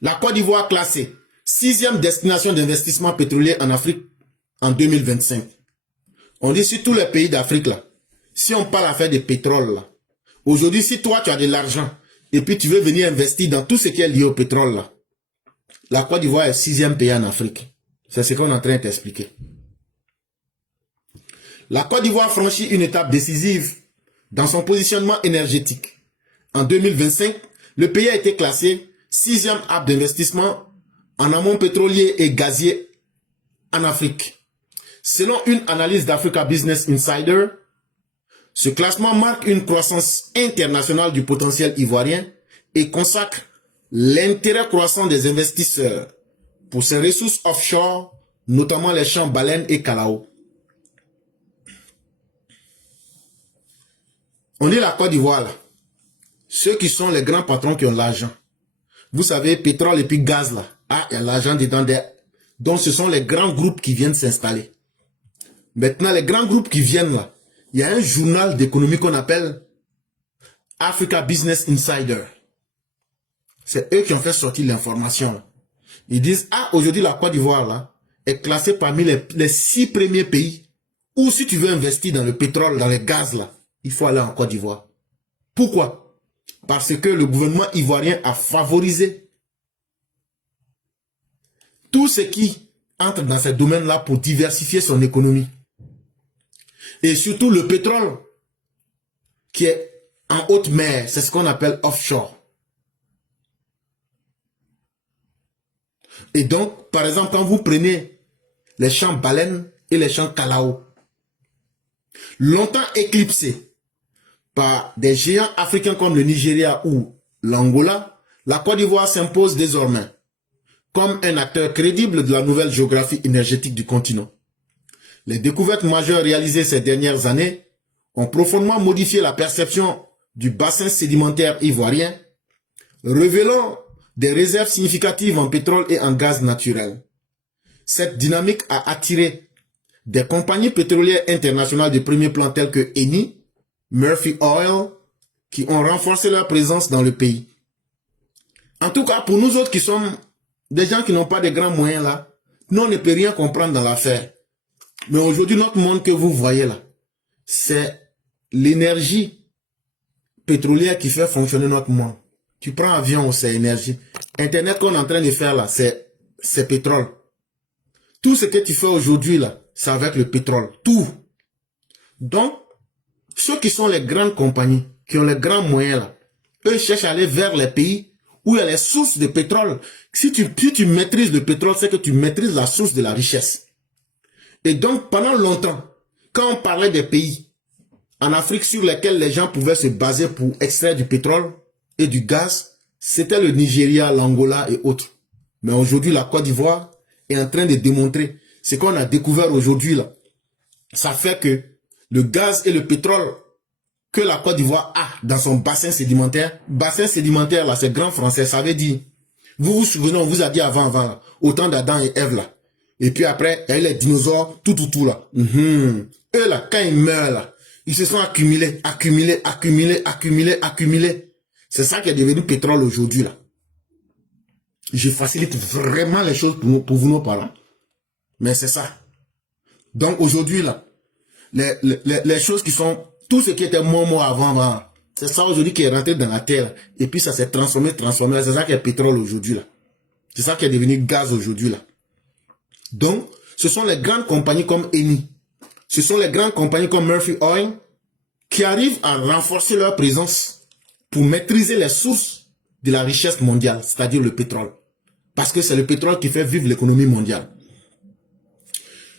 La Côte d'Ivoire classée 6e destination d'investissement pétrolier en Afrique en 2025. On dit sur tous les pays d'Afrique là, si on parle à faire de pétrole là, aujourd'hui si toi tu as de l'argent et puis tu veux venir investir dans tout ce qui est lié au pétrole là, la Côte d'Ivoire est 6e pays en Afrique. C'est ce qu'on est en train de t'expliquer. La Côte d'Ivoire franchit une étape décisive dans son positionnement énergétique. En 2025, le pays a été classé 6e hub d'investissement en amont pétrolier et gazier en Afrique. Selon une analyse d'Africa Business Insider, ce classement marque une croissance internationale du potentiel ivoirien et consacre l'intérêt croissant des investisseurs pour ses ressources offshore, notamment les champs baleines et cacao. On dit la Côte d'Ivoire là, ceux qui sont les grands patrons qui ont l'argent. Vous savez, pétrole et puis gaz là, il y a l'argent dedans. Donc ce sont les grands groupes qui viennent s'installer. Maintenant, les grands groupes qui viennent là, il y a un journal d'économie qu'on appelle Africa Business Insider. C'est eux qui ont fait sortir l'information. Ils disent, aujourd'hui la Côte d'Ivoire là est classée parmi les 6 premiers pays où si tu veux investir dans le pétrole, dans le gaz là, il faut aller en Côte d'Ivoire. Pourquoi? Parce que le gouvernement ivoirien a favorisé tout ce qui entre dans ces domaines-là pour diversifier son économie. Et surtout le pétrole qui est en haute mer, c'est ce qu'on appelle offshore. Et donc, par exemple, quand vous prenez les champs baleines et les champs cacao, longtemps éclipsés par des géants africains comme le Nigeria ou l'Angola, la Côte d'Ivoire s'impose désormais comme un acteur crédible de la nouvelle géographie énergétique du continent. Les découvertes majeures réalisées ces dernières années ont profondément modifié la perception du bassin sédimentaire ivoirien, révélant des réserves significatives en pétrole et en gaz naturel. Cette dynamique a attiré des compagnies pétrolières internationales de premier plan telles que Eni, Murphy Oil, qui ont renforcé leur présence dans le pays. En tout cas, pour nous autres qui sommes des gens qui n'ont pas de grands moyens là, nous on ne peut rien comprendre dans l'affaire. Mais aujourd'hui, notre monde que vous voyez là, c'est l'énergie pétrolière qui fait fonctionner notre monde. Tu prends avion, c'est énergie. Internet qu'on est en train de faire là, c'est pétrole. Tout ce que tu fais aujourd'hui là, c'est avec le pétrole. Tout. Donc, ceux qui sont les grandes compagnies, qui ont les grands moyens là, eux cherchent à aller vers les pays où il y a les sources de pétrole. Si tu maîtrises le pétrole, c'est que tu maîtrises la source de la richesse. Et donc, pendant longtemps, quand on parlait des pays en Afrique sur lesquels les gens pouvaient se baser pour extraire du pétrole et du gaz, c'était le Nigeria, l'Angola et autres. Mais aujourd'hui, la Côte d'Ivoire est en train de démontrer ce qu'on a découvert aujourd'hui là. Ça fait que le gaz et le pétrole que la Côte d'Ivoire a dans son bassin sédimentaire là, c'est grand français, ça veut dire, vous vous souvenez, on vous a dit avant là, au temps d'Adam et Ève là. Et puis après, il y a les dinosaures, tout là. Eux là, quand ils meurent là, ils se sont accumulés. C'est ça qui est devenu pétrole aujourd'hui là. Je facilite vraiment les choses pour vous nos parents. Mais c'est ça. Donc aujourd'hui là, les choses qui sont, tout ce qui était mort avant, c'est ça aujourd'hui qui est rentré dans la terre. Et puis ça s'est transformé. C'est ça qui est pétrole aujourd'hui là. C'est ça qui est devenu gaz aujourd'hui là. Donc, ce sont les grandes compagnies comme Eni, ce sont les grandes compagnies comme Murphy Oil qui arrivent à renforcer leur présence pour maîtriser les sources de la richesse mondiale, c'est-à-dire le pétrole. Parce que c'est le pétrole qui fait vivre l'économie mondiale.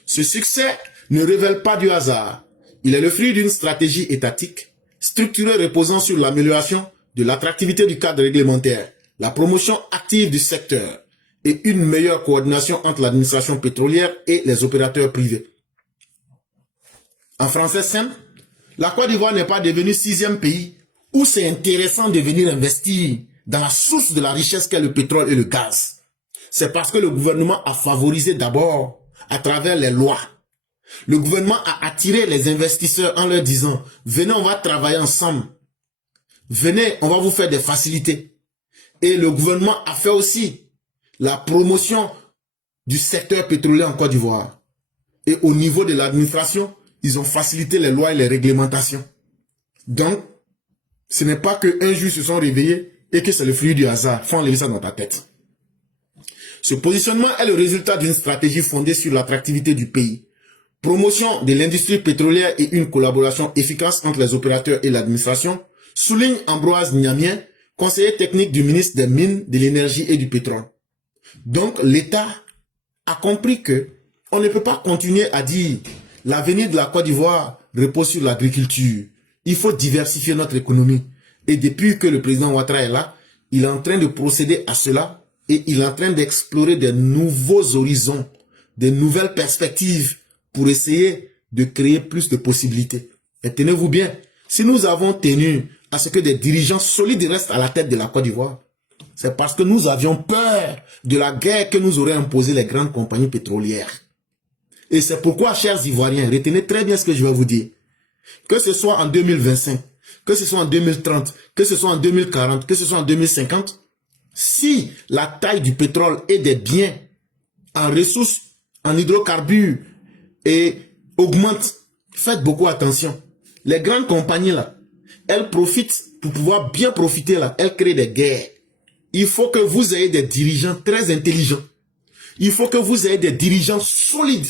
Ce succès ne révèle pas du hasard. Il est le fruit d'une stratégie étatique, structurée reposant sur l'amélioration de l'attractivité du cadre réglementaire, la promotion active du secteur, et une meilleure coordination entre l'administration pétrolière et les opérateurs privés. En français simple, la Côte d'Ivoire n'est pas devenue 6e pays où c'est intéressant de venir investir dans la source de la richesse qu'est le pétrole et le gaz. C'est parce que le gouvernement a favorisé d'abord à travers les lois. Le gouvernement a attiré les investisseurs en leur disant « Venez, on va travailler ensemble. Venez, on va vous faire des facilités. » Et le gouvernement a fait aussi la promotion du secteur pétrolier en Côte d'Ivoire. Et au niveau de l'administration, ils ont facilité les lois et les réglementations. Donc, ce n'est pas qu'un jour ils se sont réveillés et que c'est le fruit du hasard. Faut enlever ça dans ta tête. Ce positionnement est le résultat d'une stratégie fondée sur l'attractivité du pays, promotion de l'industrie pétrolière et une collaboration efficace entre les opérateurs et l'administration, souligne Ambroise Niamien, conseiller technique du ministre des Mines, de l'Énergie et du Pétrole. Donc l'État a compris que on ne peut pas continuer à dire l'avenir de la Côte d'Ivoire repose sur l'agriculture. Il faut diversifier notre économie. Et depuis que le président Ouattara est là, il est en train de procéder à cela et il est en train d'explorer des nouveaux horizons, des nouvelles perspectives pour essayer de créer plus de possibilités. Et tenez-vous bien, si nous avons tenu à ce que des dirigeants solides restent à la tête de la Côte d'Ivoire, c'est parce que nous avions peur de la guerre que nous auraient imposé les grandes compagnies pétrolières. Et c'est pourquoi, chers Ivoiriens, retenez très bien ce que je vais vous dire. Que ce soit en 2025, que ce soit en 2030, que ce soit en 2040, que ce soit en 2050, si la taille du pétrole et des biens en ressources, en hydrocarbures et augmente, faites beaucoup attention. Les grandes compagnies là, elles profitent pour pouvoir bien profiter là, elles créent des guerres. Il faut que vous ayez des dirigeants très intelligents. Il faut que vous ayez des dirigeants solides.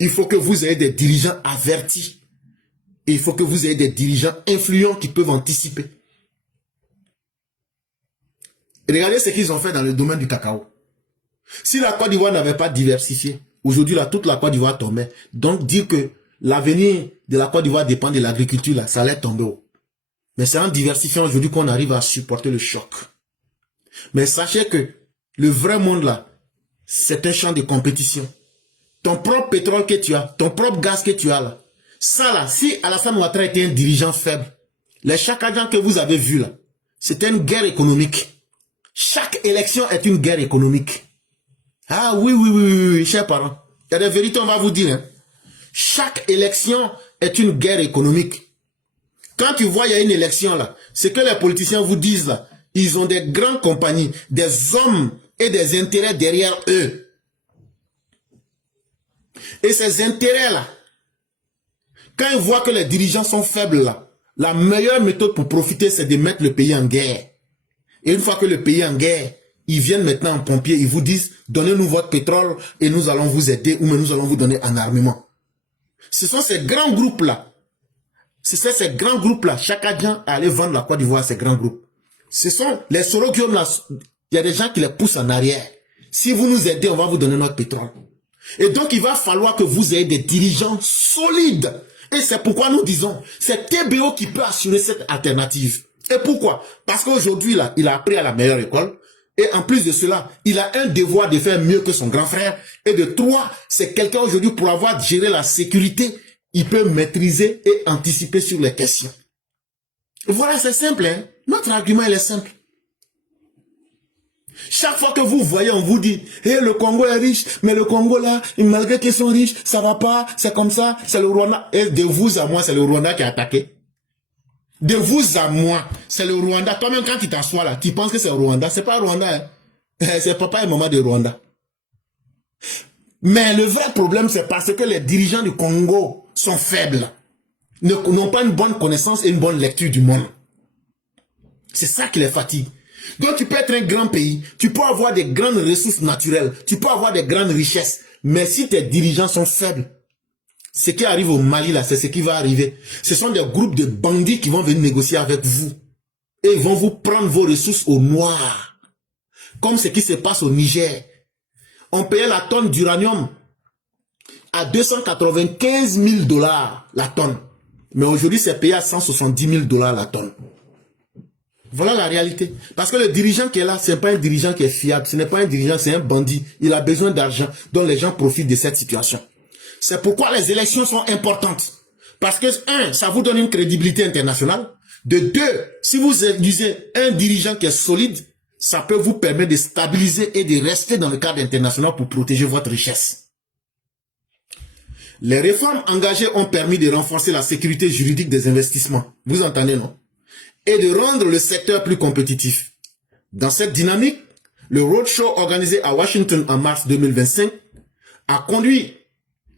Il faut que vous ayez des dirigeants avertis. Et il faut que vous ayez des dirigeants influents qui peuvent anticiper. Regardez ce qu'ils ont fait dans le domaine du cacao. Si la Côte d'Ivoire n'avait pas diversifié, aujourd'hui là, toute la Côte d'Ivoire tombait. Donc dire que l'avenir de la Côte d'Ivoire dépend de l'agriculture, là, ça allait tomber haut. Mais c'est en diversifiant aujourd'hui qu'on arrive à supporter le choc. Mais sachez que le vrai monde là, c'est un champ de compétition. Ton propre pétrole que tu as, ton propre gaz que tu as là, ça là, si Alassane Ouattara était un dirigeant faible, les chacadans que vous avez vus là, c'était une guerre économique. Chaque élection est une guerre économique. Ah oui, chers parents. Il y a des vérités, on va vous dire. Hein. Chaque élection est une guerre économique. Quand tu vois, il y a une élection là, ce que les politiciens vous disent là, ils ont des grandes compagnies, des hommes et des intérêts derrière eux. Et ces intérêts là, quand ils voient que les dirigeants sont faibles là, la meilleure méthode pour profiter, c'est de mettre le pays en guerre. Et une fois que le pays est en guerre, ils viennent maintenant en pompier, ils vous disent, donnez-nous votre pétrole et nous allons vous aider ou nous allons vous donner un armement. Ce sont ces grands groupes-là. C'est ces grands groupes-là. Chaque agent allait vendre la Côte d'Ivoire à ces grands groupes. Ce sont les Soroguium-là. Il y a des gens qui les poussent en arrière. Si vous nous aidez, on va vous donner notre pétrole. Et donc, il va falloir que vous ayez des dirigeants solides. Et c'est pourquoi nous disons, c'est TBO qui peut assurer cette alternative. Et pourquoi? Parce qu'aujourd'hui, là, il a appris à la meilleure école. Et en plus de cela, il a un devoir de faire mieux que son grand frère. Et de trois, c'est quelqu'un aujourd'hui pour avoir géré la sécurité. Il peut maîtriser et anticiper sur les questions. Voilà, c'est simple. Hein? Notre argument, il est simple. Chaque fois que vous voyez, on vous dit, hey, le Congo est riche, mais le Congo là, malgré qu'ils sont riches, ça va pas, c'est comme ça, c'est le Rwanda. Et de vous à moi, c'est le Rwanda qui a attaqué. De vous à moi, c'est le Rwanda. Toi-même, quand tu t'assois là, tu penses que c'est le Rwanda. C'est pas Rwanda. Hein? C'est papa et maman de Rwanda. Mais le vrai problème, c'est parce que les dirigeants du Congo sont faibles. N'ont pas une bonne connaissance et une bonne lecture du monde. C'est ça qui les fatigue. Donc tu peux être un grand pays, tu peux avoir des grandes ressources naturelles, tu peux avoir des grandes richesses. Mais si tes dirigeants sont faibles, ce qui arrive au Mali là, c'est ce qui va arriver. Ce sont des groupes de bandits qui vont venir négocier avec vous. Et ils vont vous prendre vos ressources au noir. Comme ce qui se passe au Niger. On payait la tonne d'uranium à 295 000 $ la tonne. Mais aujourd'hui, c'est payé à 170 000 $ la tonne. Voilà la réalité. Parce que le dirigeant qui est là, ce n'est pas un dirigeant qui est fiable. Ce n'est pas un dirigeant, c'est un bandit. Il a besoin d'argent. Donc les gens profitent de cette situation. C'est pourquoi les élections sont importantes. Parce que, un, ça vous donne une crédibilité internationale. De deux, si vous élisez un dirigeant qui est solide, ça peut vous permettre de stabiliser et de rester dans le cadre international pour protéger votre richesse. Les réformes engagées ont permis de renforcer la sécurité juridique des investissements. Vous entendez, non? Et de rendre le secteur plus compétitif. Dans cette dynamique, Le roadshow organisé à Washington en mars 2025 a conduit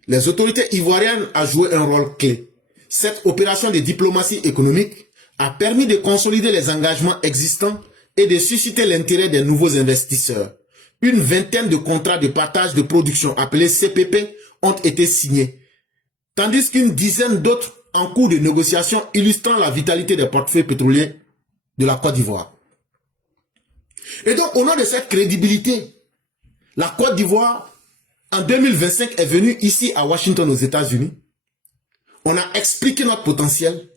les autorités ivoiriennes à jouer un rôle clé. Cette opération de diplomatie économique a permis de consolider les engagements existants et de susciter l'intérêt des nouveaux investisseurs. Une vingtaine de contrats de partage de production appelés CPP ont été signés, tandis qu'une dizaine d'autres en cours de négociation illustrant la vitalité des portefeuilles pétroliers de la Côte d'Ivoire. Et donc, au nom de cette crédibilité, la Côte d'Ivoire, en 2025, est venue ici à Washington, aux États-Unis. On a expliqué notre potentiel.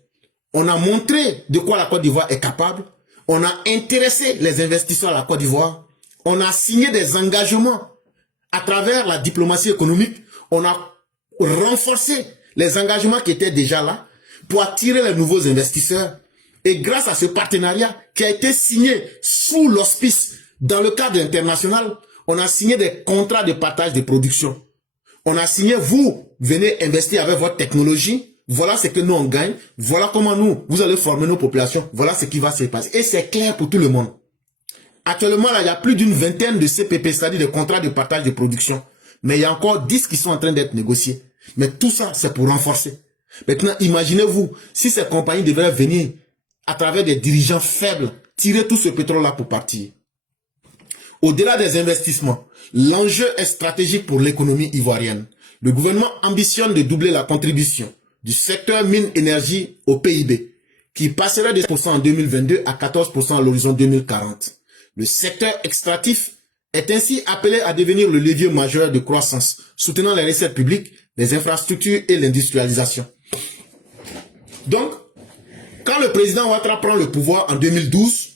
On a montré de quoi la Côte d'Ivoire est capable. On a intéressé les investisseurs à la Côte d'Ivoire. On a signé des engagements à travers la diplomatie économique. On a renforcé les engagements qui étaient déjà là pour attirer les nouveaux investisseurs. Et grâce à ce partenariat qui a été signé sous l'auspice dans le cadre international, on a signé des contrats de partage de production. On a signé, vous venez investir avec votre technologie, voilà ce que nous on gagne, voilà comment vous allez former nos populations, voilà ce qui va se passer. Et c'est clair pour tout le monde. Actuellement, là, il y a plus d'une vingtaine de CPP, c'est-à-dire de contrats de partage de production. Mais il y a encore 10 qui sont en train d'être négociés. Mais tout ça, c'est pour renforcer. Maintenant, imaginez-vous, si ces compagnies devraient venir, à travers des dirigeants faibles, tirer tout ce pétrole-là pour partir. Au-delà des investissements, l'enjeu est stratégique pour l'économie ivoirienne. Le gouvernement ambitionne de doubler la contribution du secteur mine-énergie au PIB, qui passerait de 10% en 2022 à 14% à l'horizon 2040. Le secteur extractif est ainsi appelé à devenir le levier majeur de croissance, soutenant les recettes publiques, les infrastructures et l'industrialisation. Donc, quand le président Ouattara prend le pouvoir en 2012,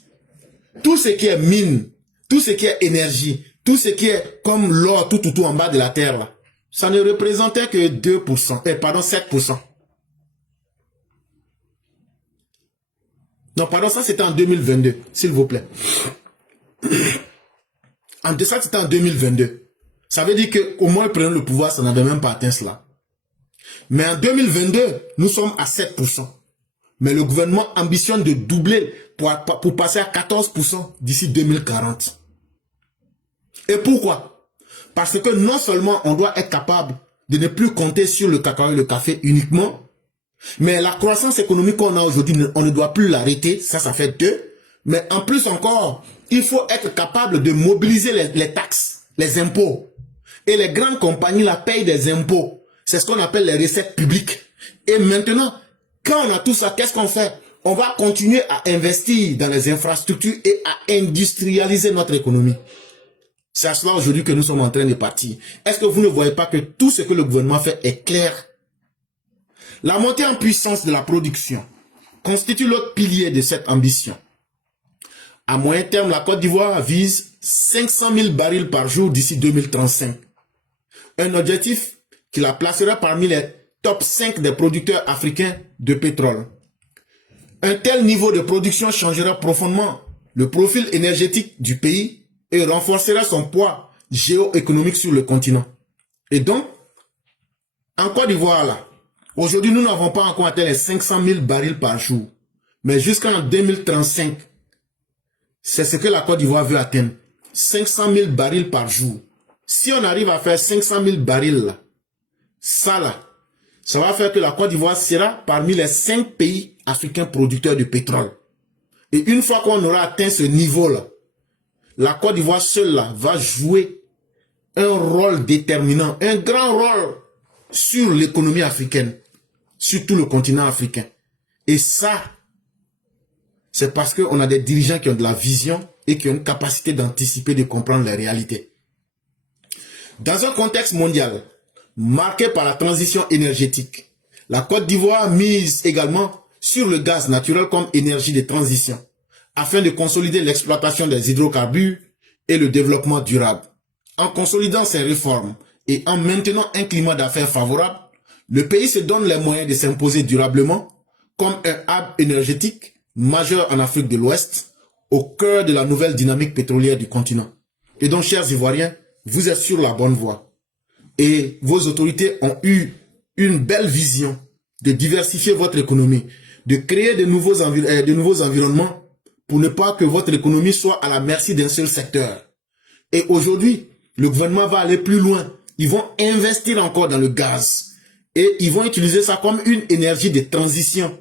tout ce qui est mine, tout ce qui est énergie, tout ce qui est comme l'or tout en bas de la terre, là, ça ne représentait que 7%. Non, pardon, ça c'était en 2022, s'il vous plaît. En ça, c'était en 2022. Ça veut dire qu'au moins, prenant le pouvoir, ça n'avait même pas atteint cela. Mais en 2022, nous sommes à 7%. Mais le gouvernement ambitionne de doubler pour passer à 14% d'ici 2040. Et pourquoi? Parce que non seulement on doit être capable de ne plus compter sur le cacao et le café uniquement, mais la croissance économique qu'on a aujourd'hui, on ne doit plus l'arrêter, ça fait 2. Mais en plus encore, il faut être capable de mobiliser les taxes, les impôts. Et les grandes compagnies la payent des impôts. C'est ce qu'on appelle les recettes publiques. Et maintenant, quand on a tout ça, qu'est-ce qu'on fait? On va continuer à investir dans les infrastructures et à industrialiser notre économie. C'est à cela aujourd'hui que nous sommes en train de partir. Est-ce que vous ne voyez pas que tout ce que le gouvernement fait est clair? La montée en puissance de la production constitue l'autre pilier de cette ambition. À moyen terme, la Côte d'Ivoire vise 500 000 barils par jour d'ici 2035. Un objectif qui la placera parmi les top 5 des producteurs africains de pétrole. Un tel niveau de production changera profondément le profil énergétique du pays et renforcera son poids géoéconomique sur le continent. Et donc, en Côte d'Ivoire, là, aujourd'hui, nous n'avons pas encore atteint les 500 000 barils par jour. Mais jusqu'en 2035, c'est ce que la Côte d'Ivoire veut atteindre. 500 000 barils par jour. Si on arrive à faire 500 000 barils, là, ça va faire que la Côte d'Ivoire sera parmi les 5 pays africains producteurs de pétrole. Et une fois qu'on aura atteint ce niveau-là, la Côte d'Ivoire seule là, va jouer un rôle déterminant, un grand rôle sur l'économie africaine, sur tout le continent africain. Et ça, c'est parce qu'on a des dirigeants qui ont de la vision et qui ont une capacité d'anticiper, de comprendre les réalités. Dans un contexte mondial marqué par la transition énergétique, la Côte d'Ivoire mise également sur le gaz naturel comme énergie de transition, afin de consolider l'exploitation des hydrocarbures et le développement durable. En consolidant ces réformes et en maintenant un climat d'affaires favorable, le pays se donne les moyens de s'imposer durablement comme un hub énergétique majeur en Afrique de l'Ouest, au cœur de la nouvelle dynamique pétrolière du continent. Et donc, chers Ivoiriens, vous êtes sur la bonne voie. Et vos autorités ont eu une belle vision de diversifier votre économie, de créer de nouveaux environnements pour ne pas que votre économie soit à la merci d'un seul secteur. Et aujourd'hui, le gouvernement va aller plus loin. Ils vont investir encore dans le gaz. Et ils vont utiliser ça comme une énergie de transition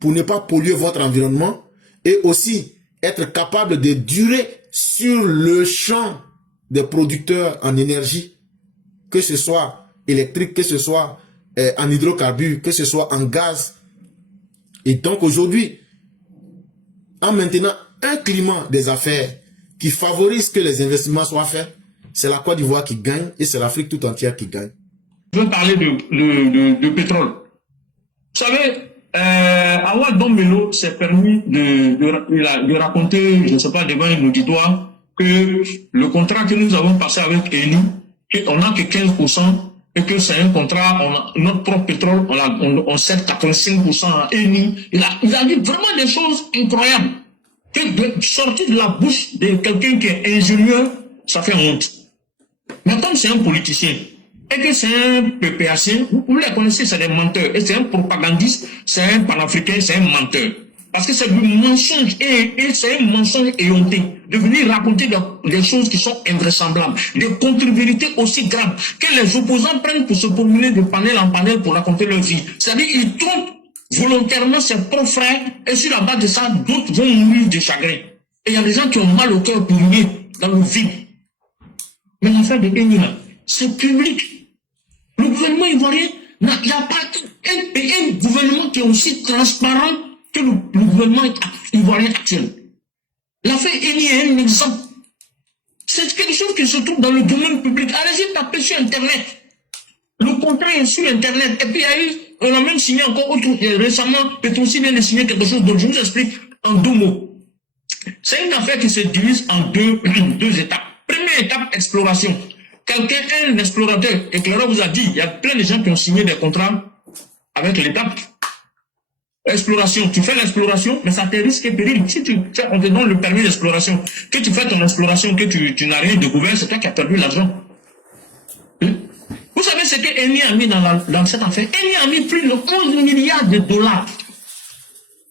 pour ne pas polluer votre environnement et aussi être capable de durer sur le champ des producteurs en énergie, que ce soit électrique, que ce soit en hydrocarbures, que ce soit en gaz. Et donc aujourd'hui, en maintenant un climat des affaires qui favorise que les investissements soient faits, c'est la Côte d'Ivoire qui gagne et c'est l'Afrique tout entière qui gagne. Je veux parler de pétrole. Vous savez, Awad Dombelo s'est permis de raconter, je ne sais pas, devant un auditoire, que le contrat que nous avons passé avec Eni, on n'a que 15%, et que c'est un contrat, notre propre pétrole, on cède 85% à Eni. Il a dit vraiment des choses incroyables. Que sortir de la bouche de quelqu'un qui est ingénieur, ça fait honte. Mais comme c'est un politicien, et que c'est un PPAC, vous les connaissez, c'est des menteurs. Et c'est un propagandiste, c'est un panafricain, c'est un menteur. Parce que c'est du mensonge, et c'est un mensonge éhonté. De venir raconter des choses qui sont invraisemblables. Des contre-vérités aussi graves que les opposants prennent pour se promener de panel en panel pour raconter leur vie. C'est-à-dire qu'ils trompent volontairement ses propres frères, et sur la base de ça, d'autres vont mourir de chagrin. Et il y a des gens qui ont mal au cœur pour nier dans le vide. Mais l'affaire de Eni, c'est public. Le gouvernement ivoirien, il n'y a pas un gouvernement qui est aussi transparent que le gouvernement ivoirien actuel. L'affaire Eni est un exemple. C'est quelque chose qui se trouve dans le domaine public. Allez-y, tapez sur Internet. Le contrat est sur Internet. Et puis, on a même signé encore récemment, Petrosi vient de signer quelque chose dont je vous explique en 2 mots. C'est une affaire qui se divise en deux étapes. Première étape, exploration. Quelqu'un, un explorateur, éclaireur vous a dit, il y a plein de gens qui ont signé des contrats avec l'étape. Exploration, tu fais l'exploration, mais ça te risque et péril. Si on te donne le permis d'exploration, que tu fais ton exploration, que tu n'as rien découvert, c'est toi qui as perdu l'argent. Vous savez ce que Eni a mis dans cette affaire? Eni a mis plus de 11 milliards de dollars.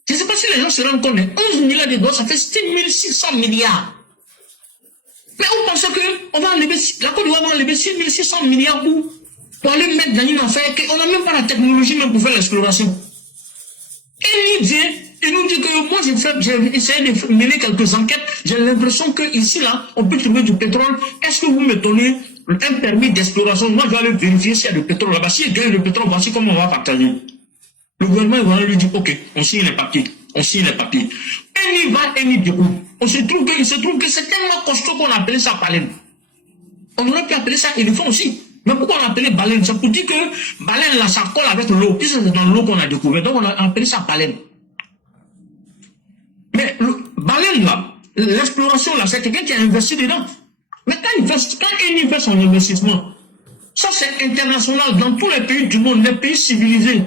Je ne sais pas si les gens se rendent compte, mais 11 milliards de dollars, ça fait 6 milliards. Mais on pense que la Côte d'Ivoire va enlever 6 milliards pour aller mettre dans une affaire qu'on n'a même pas la technologie même pour faire l'exploration. Et il nous dit que moi j'ai essayé de mener quelques enquêtes, j'ai l'impression que ici là, on peut trouver du pétrole. Est-ce que vous me donnez un permis d'exploration? Moi je vais aller vérifier s'il y a du pétrole là-bas. S'il y a du pétrole, voici comment on va partager. Le gouvernement ivoirien lui dit ok, on signe les papiers. Eni va, Eni découvre. Il se trouve que c'est tellement costaud qu'on a appelé ça baleine. On aurait pu appeler ça éléphant aussi. Mais pourquoi on a appelé baleine? C'est pour dire que baleine là, ça colle avec l'eau. Puis c'est dans l'eau qu'on a découvert. Donc on a appelé ça baleine. Mais baleine là, l'exploration là, c'est quelqu'un qui a investi dedans. Mais quand Eni fait son investissement, ça c'est international dans tous les pays du monde, les pays civilisés.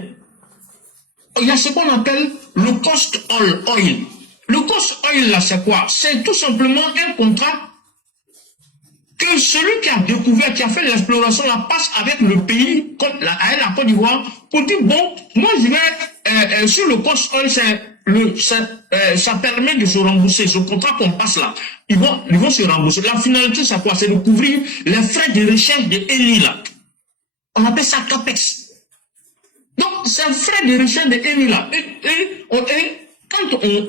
Il y a ce qu'on appelle le cost oil. Le cost oil là, c'est quoi? C'est tout simplement un contrat que celui qui a découvert, qui a fait l'exploration, la passe avec le pays, avec la Côte d'Ivoire, pour dire, bon, moi je vais, sur le cost oil, ça permet de se rembourser. Ce contrat qu'on passe là, ils vont se rembourser. La finalité, c'est quoi? C'est de couvrir les frais de recherche de Eni là. On appelle ça CAPEX. Donc, c'est un frais de recherche de Eni là. Quand ils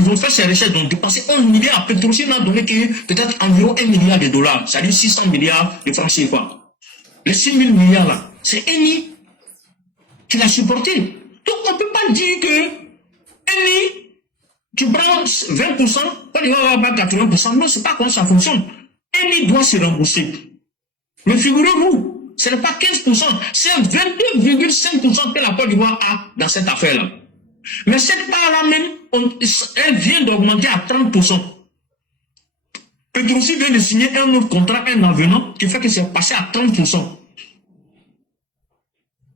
vont faire ces recherches, donc dépenser 11 milliards, à Petrosi n'a donné peut-être environ 1 milliard de dollars, c'est-à-dire 600 milliards de francs CFA. Les 6 000 milliards là, c'est Eni qui l'a supporté. Donc on ne peut pas dire que Eni, tu prends 20%, quand il va avoir 80%, non, c'est pas comme ça fonctionne. Eni doit se rembourser. Mais figurez-vous, ce n'est pas 15%, c'est 22,5% que la Côte d'Ivoire a dans cette affaire-là. Mais cette part-là même, elle vient d'augmenter à 30%. Petrosi vient de signer un autre contrat, un avenant, qui fait que c'est passé à 30%.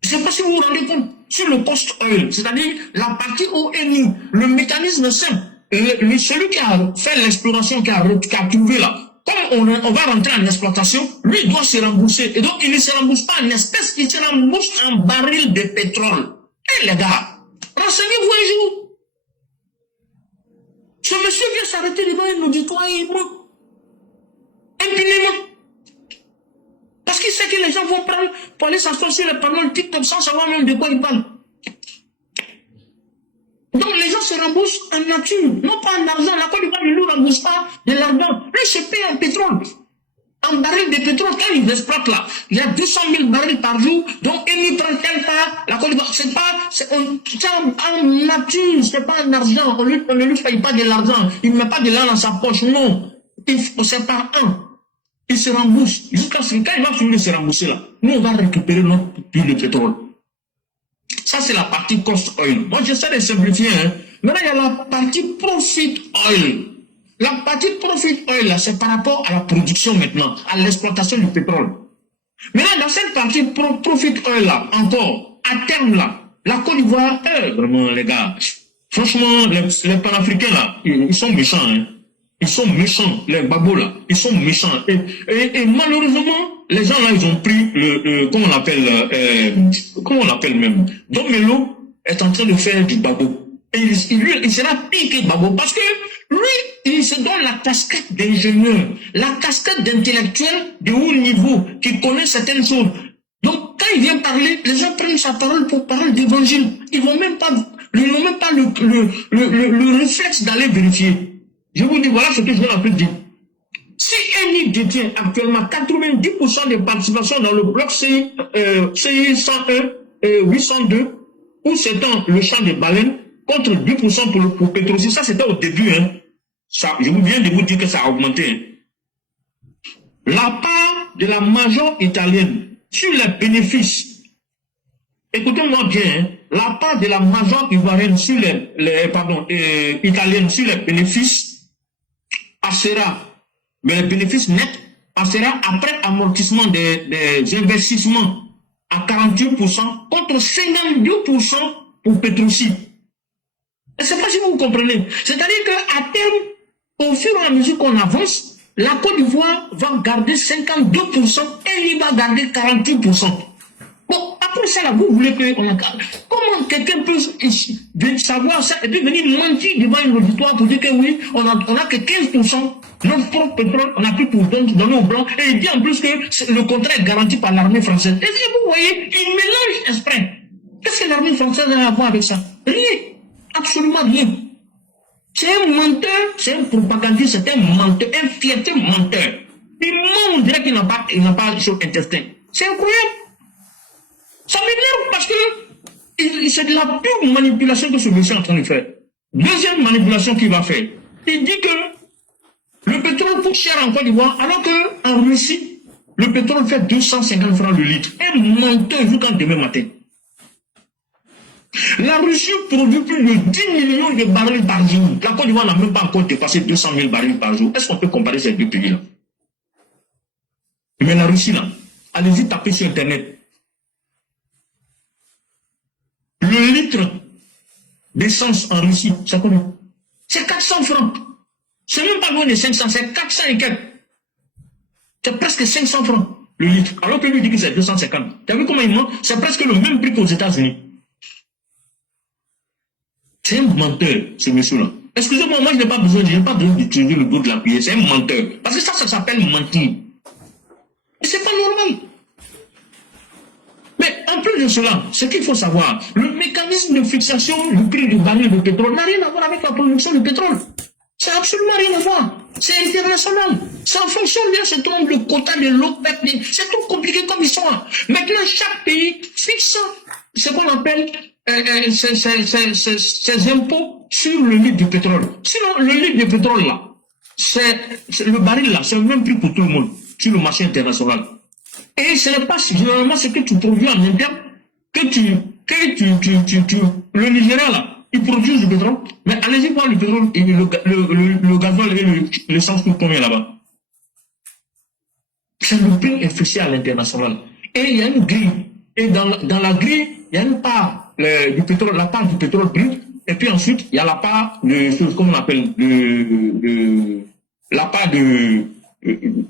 Je ne sais pas si vous vous rendez compte, sur le cost oil, c'est-à-dire la partie ONU, le mécanisme est simple. Celui qui a fait l'exploration, qui a trouvé là, comme on va rentrer en exploitation, lui doit se rembourser. Et donc, il ne se rembourse pas en espèces, il se rembourse en baril de pétrole. Et les gars, renseignez-vous un jour. Ce monsieur vient s'arrêter devant un auditoire et moi, sais que les gens vont prendre pour aller s'asseoir sur les panneaux TikTok sans savoir même de quoi ils parlent. Donc les gens se remboursent en nature, non pas en argent. La Côte d'Ivoire ne nous rembourse pas de l'argent. Lui se paye en pétrole. En baril de pétrole, quand ils exploitent là, il y a 200 000 barils par jour, donc ils prennent quel part, la Côte d'Ivoire, c'est en nature, c'est pas en argent, on ne lui paye pas de l'argent, il ne met pas de l'argent dans sa poche, non, c'est par an. Il se rembourse, jusqu'à ce que quand il va finir de se rembourser là, nous on va récupérer notre puits de pétrole. Ça c'est la partie cost oil. Moi j'essaie de simplifier, hein. Maintenant il y a la partie profit oil. La partie profit oil, là, c'est par rapport à la production maintenant, à l'exploitation du pétrole. Maintenant, dans cette partie profit oil, là, encore, à terme, là, la Côte d'Ivoire, vraiment, les gars, franchement, les panafricains, là, ils sont méchants, hein. Ils sont méchants, les babos, là, ils sont méchants. Et malheureusement, les gens, là, ils ont pris comment on l'appelle même, Domelo est en train de faire du babo. Et il sera pire que Babo parce que lui, il se donne la casquette d'ingénieur, la casquette d'intellectuel de haut niveau, qui connaît certaines choses. Donc, quand il vient parler, les gens prennent sa parole pour parole d'évangile. Ils n'ont même pas le réflexe d'aller vérifier. Je vous dis, voilà ce que je vais appeler dire. Si Eni détient actuellement 90% des participations dans le bloc CI 101 et 802, où s'étend le champ des baleines, contre 10% pour Petrosi, ça c'était au début, hein. Ça, je viens de vous dire que ça a augmenté. Hein. La part de la major italienne sur les bénéfices, écoutez-moi bien, hein, la part de la major ivoirienne sur italienne sur les bénéfices passera, mais les bénéfices nets passera après amortissement des investissements à 48% contre 52% pour Petrosi. Je ne sais pas si vous comprenez. C'est-à-dire qu'à terme, au fur et à mesure qu'on avance, la Côte d'Ivoire va garder 52% et il va garder 48%. Bon, après ça, là, vous voulez qu'on garde. Comment quelqu'un peut savoir ça et puis venir mentir devant une auditoire pour dire que oui, on a que 15%, notre propre pétrole, on a pris pour donner aux Blancs, et il dit en plus que le contrat est garanti par l'armée française. Et vous voyez, il mélange exprès. Qu'est-ce que l'armée française a à voir avec ça? Rien. Absolument rien. C'est un menteur, c'est un propagandiste, c'est un menteur, un fierté menteur. Il ment, on dirait qu'il n'a pas sur intestin. C'est incroyable. Ça m'énerve parce que c'est de la pure manipulation que ce monsieur est en train de faire. Deuxième manipulation qu'il va faire. Il dit que le pétrole coûte cher en Côte d'Ivoire, alors qu'en Russie, le pétrole fait 250 francs le litre. Un menteur jusqu'en demain matin. La Russie produit plus de 10 millions de barils par jour. La Côte d'Ivoire n'a même pas encore dépassé 200 000 barils par jour. Est-ce qu'on peut comparer ces deux pays-là? Mais la Russie, là, allez-y taper sur Internet. Le litre d'essence en Russie, c'est combien? C'est 400 francs. C'est même pas loin de 500, c'est 400 et quelques. C'est presque 500 francs le litre. Alors que lui dit que c'est 250. Tu as vu comment il ment? C'est presque le même prix qu'aux États-Unis. C'est un menteur, ce monsieur-là. Excusez-moi, moi je n'ai pas besoin d'utiliser le dos de la cuillère. C'est un menteur. Parce que ça s'appelle mentir. Et c'est pas normal. Mais en plus de cela, ce qu'il faut savoir, le mécanisme de fixation du prix du baril de pétrole n'a rien à voir avec la production du pétrole. Ça n'a absolument rien à voir. C'est international. C'est en fonction de ce tombe le quota de l'OPEP. C'est trop compliqué comme histoire. Maintenant, chaque pays fixe ce qu'on appelle ces impôts sur le litre du pétrole. Sinon, le litre de pétrole, là, c'est le baril, là, c'est le même prix pour tout le monde sur le marché international. Et ce n'est pas généralement ce que tu produis en interne le Nigeria, là, il produit du pétrole. Mais allez-y voir le pétrole et le gasoil et l'essence pour combien là-bas. C'est le prix est fixé à l'international. Et il y a une grille. Et dans la grille, il y a une part du pétrole, la part du pétrole brut, et puis ensuite, il y a la part de, comment on appelle, la part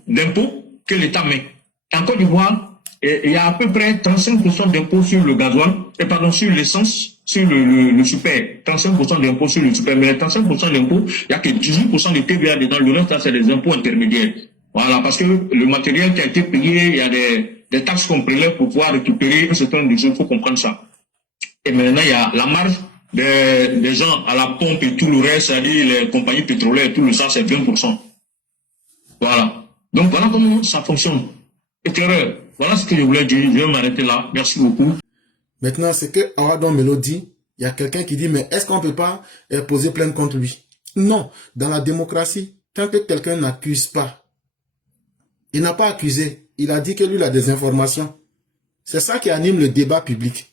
d'impôt que l'État met. En Côte d'Ivoire, il y a à peu près 35% d'impôt sur le gasoil, et pardon, sur l'essence, sur le super. 35% d'impôt sur le super. Mais les 35% d'impôt, il n'y a que 18% de TVA dedans. Le reste, là, c'est des impôts intermédiaires. Voilà, parce que le matériel qui a été payé, il y a des des taxes qu'on prélève pour pouvoir récupérer un certain nombre de choses. Il faut comprendre ça. Et maintenant, il y a la marge des gens à la pompe et tout le reste, c'est-à-dire les compagnies pétrolières et tout le ça, c'est 20%. Voilà. Donc, voilà comment ça fonctionne. Éclaireur, voilà ce que je voulais dire. Je vais m'arrêter là. Merci beaucoup. Maintenant, c'est que Awadon Melo dit, il y a quelqu'un qui dit, mais est-ce qu'on ne peut pas poser plainte contre lui? Non. Dans la démocratie, tant que quelqu'un n'accuse pas, il n'a pas accusé. Il a dit que lui, il a des informations. C'est ça qui anime le débat public.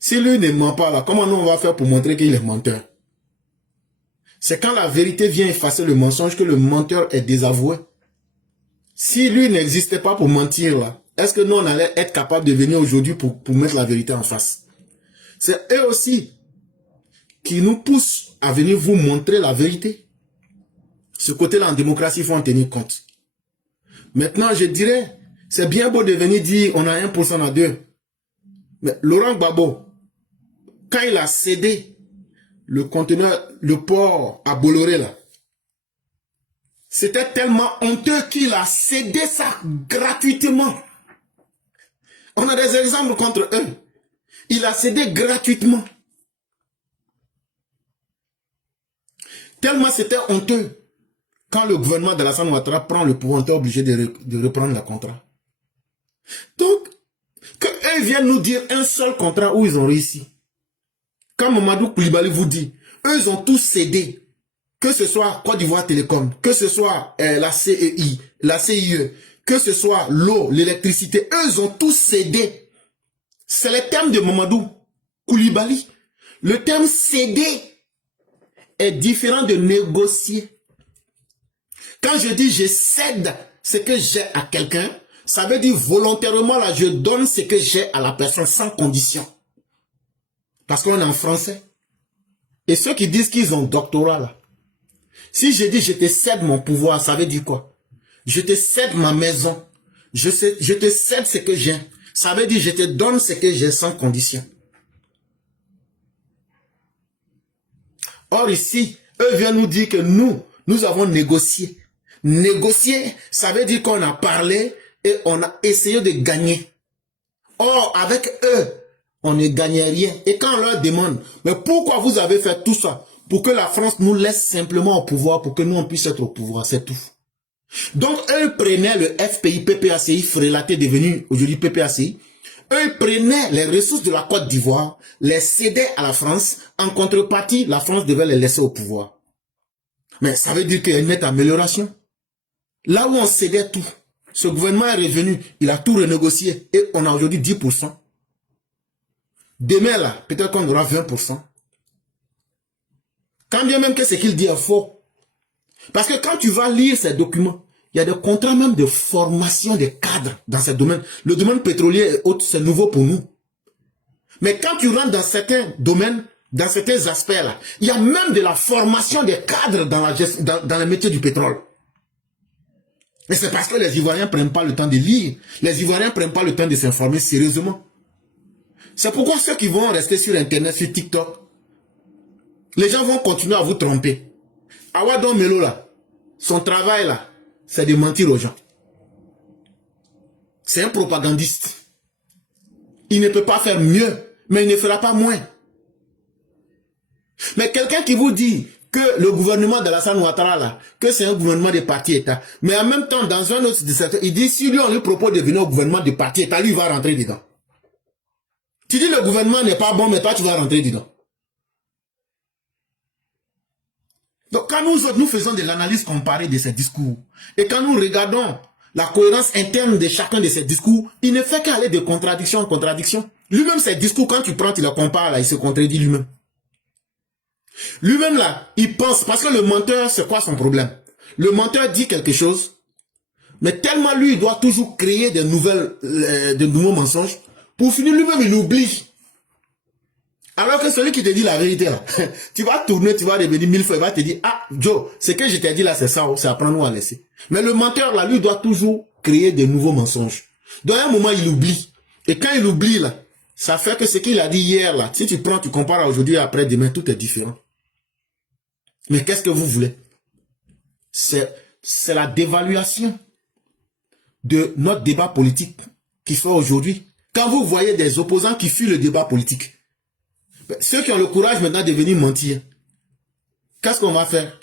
Si lui ne ment pas là, comment nous on va faire pour montrer qu'il est menteur? C'est quand la vérité vient effacer le mensonge que le menteur est désavoué. Si lui n'existait pas pour mentir là, est-ce que nous on allait être capable de venir aujourd'hui pour mettre la vérité en face? C'est eux aussi qui nous poussent à venir vous montrer la vérité. Ce côté-là en démocratie, il faut en tenir compte. Maintenant, je dirais, c'est bien beau de venir dire on a 1%, on a 2%. Mais Laurent Gbagbo, quand il a cédé le conteneur, le port à Bolloré là, c'était tellement honteux qu'il a cédé ça gratuitement. On a des exemples contre eux. Il a cédé gratuitement. Tellement c'était honteux. Quand le gouvernement de Alassane Ouattara prend le pouvoir, on est obligé de reprendre le contrat. Donc, qu'eux viennent nous dire un seul contrat où ils ont réussi. Quand Mamadou Koulibaly vous dit, eux ils ont tous cédé. Que ce soit Côte d'Ivoire Télécom, que ce soit la CEI, la CIE, que ce soit l'eau, l'électricité, eux ils ont tous cédé. C'est le terme de Mamadou Koulibaly. Le terme céder est différent de négocier. Quand je dis je cède ce que j'ai à quelqu'un, ça veut dire volontairement là, je donne ce que j'ai à la personne sans condition. Parce qu'on est en français. Et ceux qui disent qu'ils ont doctorat là, si je dis je te cède mon pouvoir, ça veut dire quoi? Je te cède ma maison. Je te cède ce que j'ai. Ça veut dire je te donne ce que j'ai sans condition. Or ici, eux viennent nous dire que nous avons négocié. Négocier, ça veut dire qu'on a parlé et on a essayé de gagner. Or, avec eux, on ne gagnait rien. Et quand on leur demande, mais pourquoi vous avez fait tout ça? Pour que la France nous laisse simplement au pouvoir, pour que nous on puisse être au pouvoir, c'est tout. Donc, eux prenaient le FPI, PPACI, frélaté devenu aujourd'hui PPACI. Eux prenaient les ressources de la Côte d'Ivoire, les cédaient à la France. En contrepartie, la France devait les laisser au pouvoir. Mais ça veut dire qu'il y a une nette amélioration. Là où on cédait tout, ce gouvernement est revenu, il a tout renégocié et on a aujourd'hui 10%. Demain là, peut-être qu'on aura 20%. Quand bien même que ce qu'il dit est faux. Parce que quand tu vas lire ces documents, il y a des contrats même de formation des cadres dans ce domaine. Le domaine pétrolier et autres, c'est nouveau pour nous. Mais quand tu rentres dans certains domaines, dans certains aspects-là, il y a même de la formation des cadres dans le métier du pétrole. Et c'est parce que les Ivoiriens ne prennent pas le temps de lire. Les Ivoiriens ne prennent pas le temps de s'informer sérieusement. C'est pourquoi ceux qui vont rester sur Internet, sur TikTok, les gens vont continuer à vous tromper. Awadon Melo là, son travail là, c'est de mentir aux gens. C'est un propagandiste. Il ne peut pas faire mieux, mais il ne fera pas moins. Mais quelqu'un qui vous dit que le gouvernement d'Alassane Ouattara là, que c'est un gouvernement de parti-État, mais en même temps, dans un autre secteur, il dit si lui on lui propose de venir au gouvernement de parti-État, lui il va rentrer dedans. Tu dis le gouvernement n'est pas bon, mais toi tu vas rentrer dedans. Donc quand nous faisons de l'analyse comparée de ces discours, et quand nous regardons la cohérence interne de chacun de ces discours, il ne fait qu'aller de contradiction en contradiction. Lui-même, ses discours, quand tu prends, tu le compares, là, il se contredit lui-même. Lui-même, là, il pense, parce que le menteur, c'est quoi son problème? Le menteur dit quelque chose, mais tellement lui, il doit toujours créer de nouveaux mensonges, pour finir lui-même, il oublie. Alors que celui qui te dit la vérité, là, tu vas tourner, tu vas revenir 1000 fois, il va te dire, ah, Joe, ce que je t'ai dit là, c'est ça, c'est à prendre ou à laisser. Mais le menteur, là, lui, doit toujours créer de nouveaux mensonges. Dans un moment, il oublie. Et quand il oublie, là, ça fait que ce qu'il a dit hier, là, si tu prends, tu compares à aujourd'hui et après demain, tout est différent. Mais qu'est-ce que vous voulez? C'est la dévaluation de notre débat politique. qui soit aujourd'hui. Quand vous voyez des opposants qui fuient le débat politique, ceux qui ont le courage maintenant de venir mentir, qu'est-ce qu'on va faire?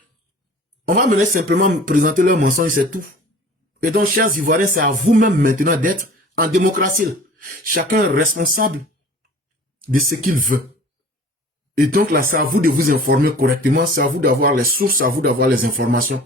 On va mener simplement présenter leurs mensonges, c'est tout. Et donc, chers Ivoiriens, c'est à vous-même maintenant d'être en démocratie. Chacun est responsable de ce qu'il veut. Et donc là, c'est à vous de vous informer correctement, c'est à vous d'avoir les sources, c'est à vous d'avoir les informations.